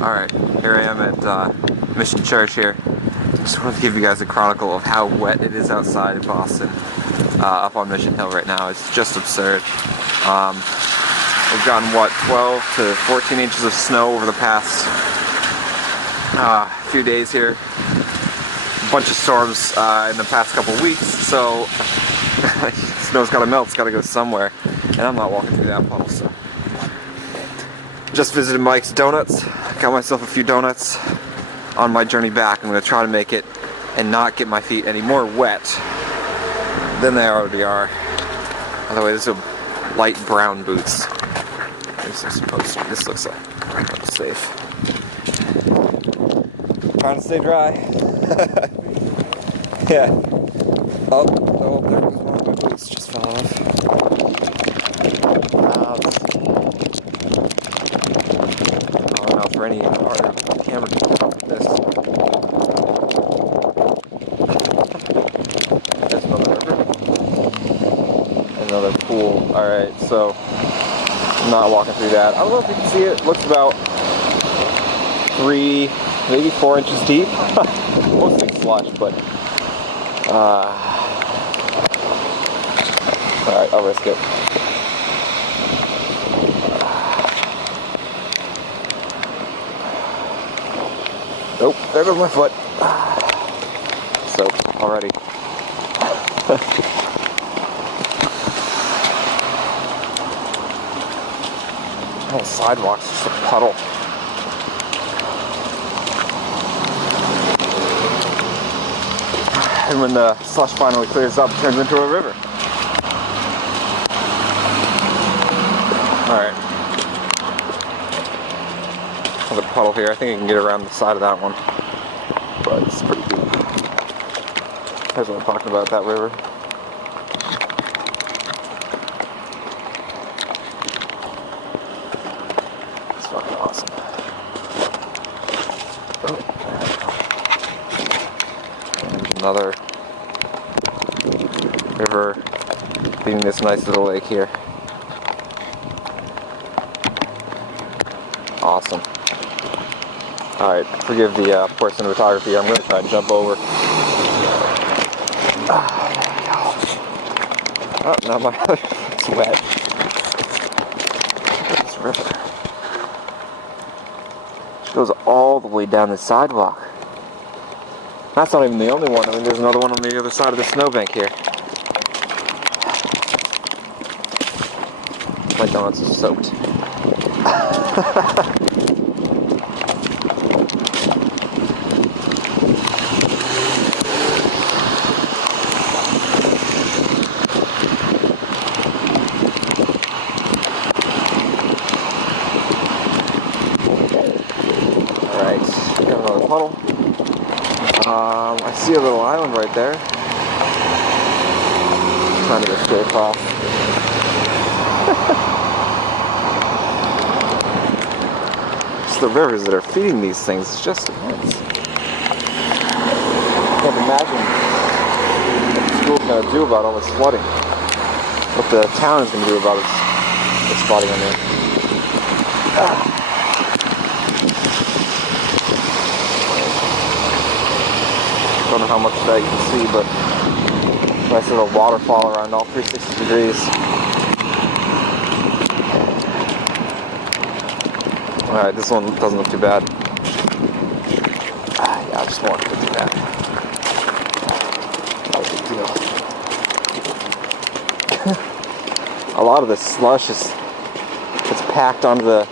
Alright, here I am at Mission Church here. Just wanted to give you guys a chronicle of how wet it is outside in Boston, up on Mission Hill right now. It's just absurd. We've gotten, what, 12 to 14 inches of snow over the past few days here. A bunch of storms in the past couple weeks, so snow's gotta melt, it's gotta go somewhere. And I'm not walking through that puddle, so. Just visited Mike's Donuts, got myself a few donuts on my journey back. I'm going to try to make it and not get my feet any more wet than they already are. By the way, these are light brown boots. This is supposed to be. This looks like safe. Trying to stay dry. Yeah. Oh, there goes one of my boots, just fell off. For any harder camera like this. There's another river. Another pool. Alright, so I'm not walking through that. I don't know if you can see it. It looks about 3, maybe 4 inches deep. Mostly slush, but alright, I'll risk it. Nope, there goes my foot. Soaked already. The whole sidewalk's just a puddle. And when the slush finally clears up, it turns into a river. Alright. Another puddle here. I think I can get around the side of that one, but it's pretty deep. That's what I'm talking about, that river. It's fucking awesome. And another river leaving this nice little lake here. Awesome. Alright, forgive the poor cinematography. I'm going to try and jump over. Oh, now my other foot's wet. This river. It goes all the way down the sidewalk. That's not even the only one. I mean, there's another one on the other side of the snowbank here. My donuts are soaked. Another puddle. I see a little island right there. I'm trying to escape off. It's the rivers that are feeding these things. It's just immense. I can't imagine what the school's going to do about all this flooding. What the town is going to do about this flooding, I mean. I don't know how much of that you can see, but nice little waterfall around all 360 degrees. Alright, this one doesn't look too bad. Yeah, I just want it to do that. Not a big deal. A lot of this slush is packed onto the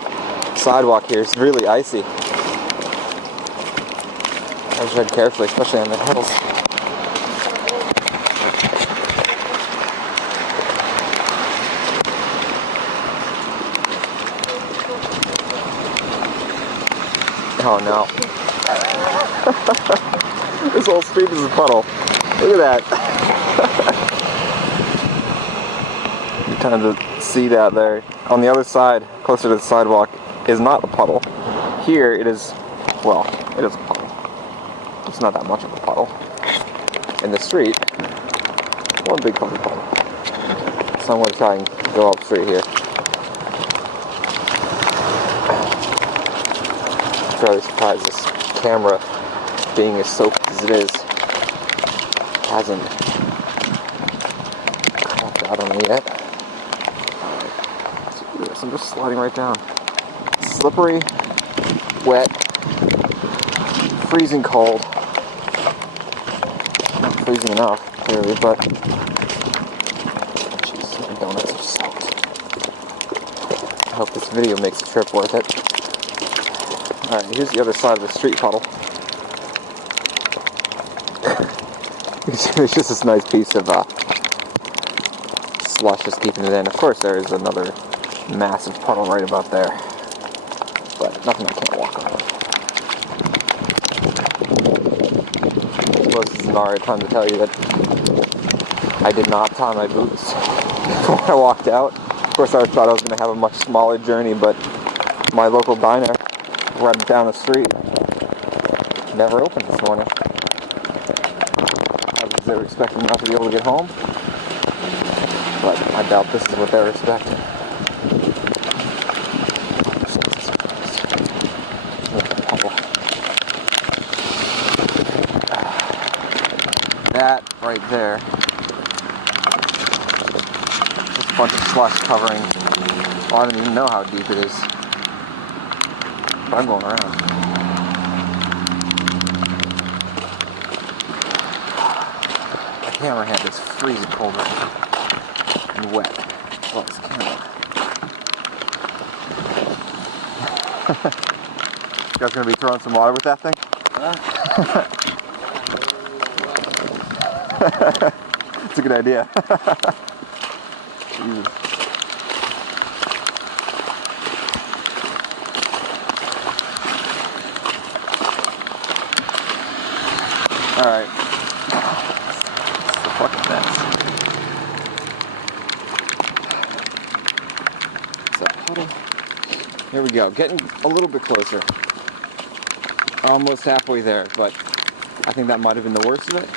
sidewalk here. It's really icy. I was tread carefully, especially on the hills. Oh no. This whole street is a puddle. Look at that. You're trying to see that there. On the other side, closer to the sidewalk, is not a puddle. Here it is, well, it is a puddle. It's not that much of a puddle. In the street, one big fucking puddle. So I'm going to try and go up straight here. fairly surprised this camera, being as soaked as it is, hasn't cracked out on me yet. Alright, so I'm just sliding right down. Slippery, wet, freezing cold. Not freezing enough, clearly, but jeez, my donuts are soaked. I hope this video makes the trip worth it. Alright, here's the other side of the street puddle. It's just this nice piece of slush just keeping it in. Of course, there is another massive puddle right about there, but nothing I can't walk on. Well, this is an alright time to tell you that I did not tie my boots when I walked out. Of course, I thought I was going to have a much smaller journey, but my local diner right down the street never opened this morning. They were expecting not to be able to get home, but I doubt this is what they're expecting. That right there, just a bunch of slush covering. Well, I don't even know how deep it is, but I'm going around. Camera hand is freezing cold right now and wet. Well, this camera. You guys gonna be throwing some water with that thing? It's a good idea. Jesus. All right. Fucking mess. So, here we go. Getting a little bit closer. Almost halfway there, but I think that might have been the worst of it.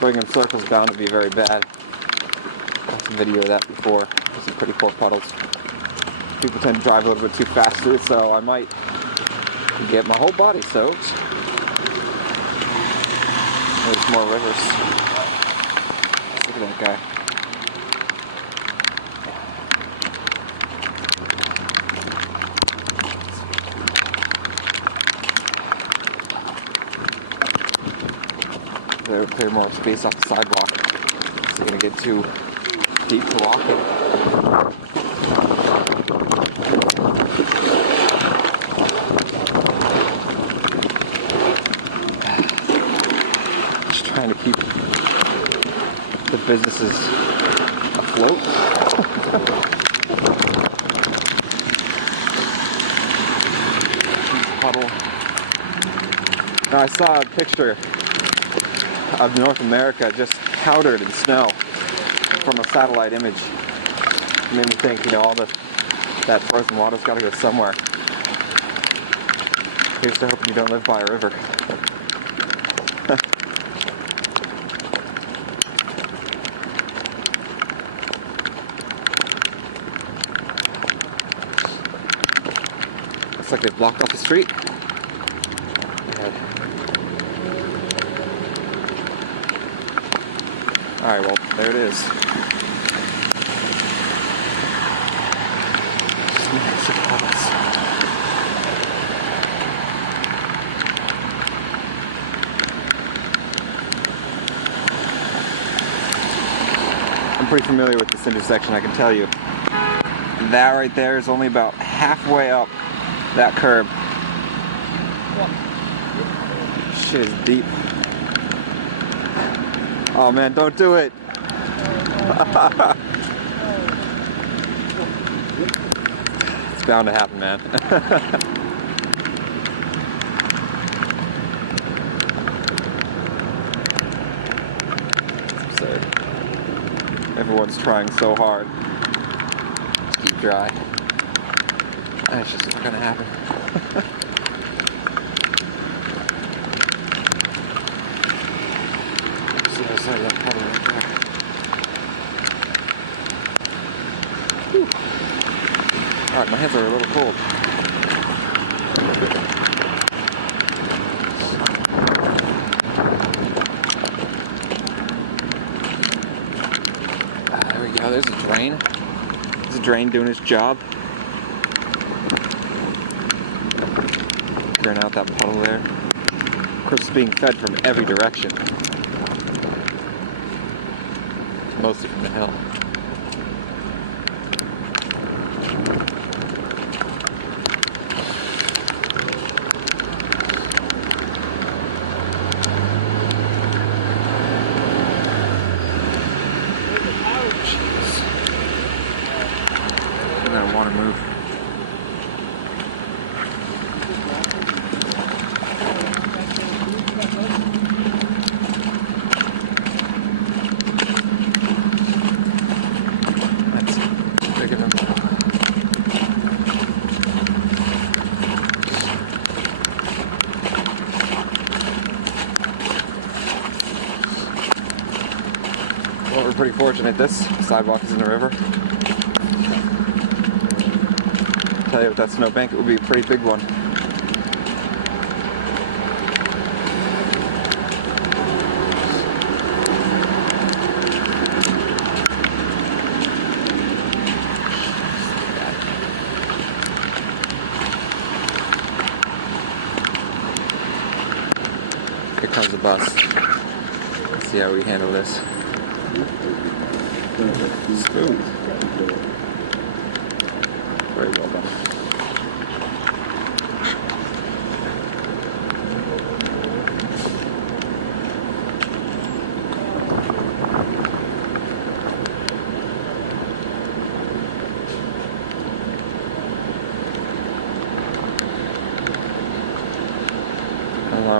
Going in circles is bound to be very bad. Got some video of that before. There's some pretty poor puddles. People tend to drive a little bit too fast through it, so I might get my whole body soaked. There's more rivers. Look at that guy. They'll clear more space off the sidewalk. It's going to get too deep to walk in. Trying to keep the businesses afloat. Puddle. Now I saw a picture of North America just powdered in snow from a satellite image. It made me think, you know, all that frozen water's got to go somewhere. Here's to hoping you don't live by a river. Looks like they've blocked off the street. Alright, well, there it is. I'm pretty familiar with this intersection, I can tell you. That right there is only about halfway up that curb. Shit is deep. Oh man, don't do it. It's bound to happen, man. It's absurd. Everyone's trying so hard to keep dry. And it's just not gonna happen. See the other side of that puddle right there. Alright, my hands are a little cold. drain. Is the drain doing its job? Clearing out that puddle there. Of course, it's being fed from every direction. Mostly from the hill. I want to move. That's big enough. Well, we're pretty fortunate. This sidewalk is in the river. Tell you, if that snowbank, it would be a pretty big one. Here comes the bus. Let's see how we handle this. Smooth. Very well done.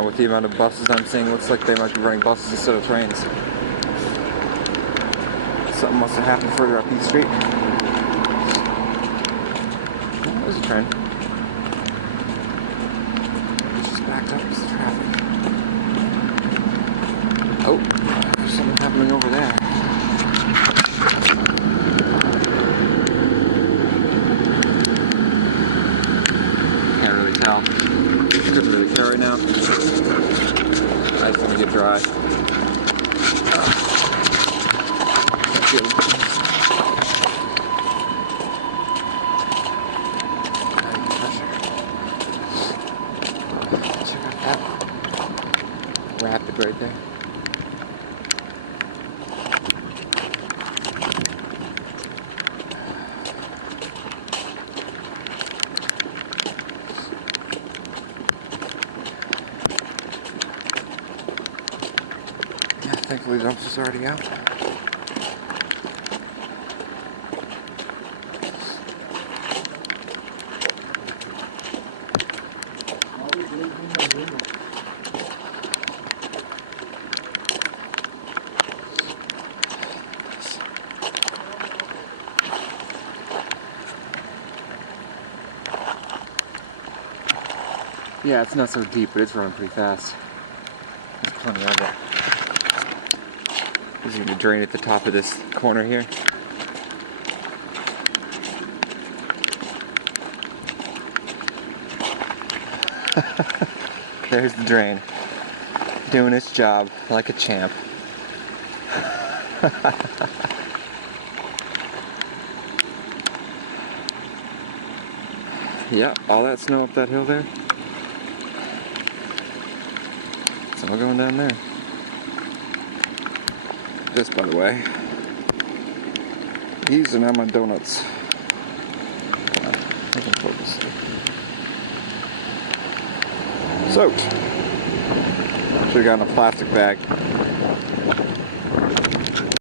With the amount of buses I'm seeing, it looks like they might be running buses instead of trains. Something must have happened further up East Street. Oh, there's a train. It's just backed up because of traffic. Oh, there's something happening over there. Can't really tell. Couldn't really care right now. I just want to get dry. Check out that rapid right there. Thankfully the dumpster's already out. Yeah, it's not so deep, but it's running pretty fast. There's plenty of it. There's even a drain at the top of this corner here. There's the drain. Doing its job like a champ. Yeah, all that snow up that hill there. It's all going down there. Just by the way, these are now my donuts. I can focus. Soaked. Should have gotten a plastic bag.